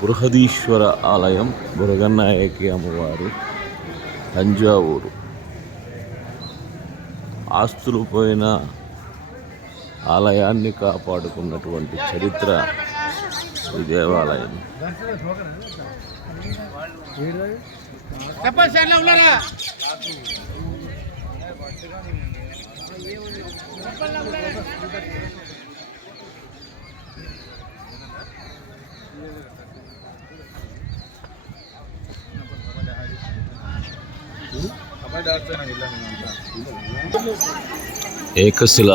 బృహదీశ్వర ఆలయం, బృగన్నాయకి అమ్మవారు, తంజావూరు. ఆస్తులు పోయిన ఆలయాన్ని కాపాడుకున్నటువంటి చరిత్ర ఈ దేవాలయం. ఏకశిల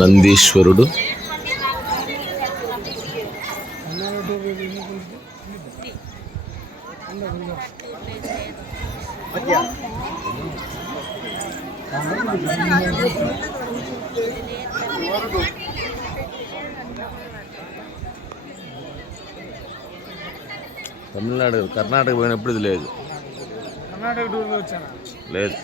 నందీశ్వరుడు, తమిళనాడు కర్ణాటక పోయినప్పుడు ఇది లేదు. కర్ణాటక టూర్లో వచ్చాను లేదు.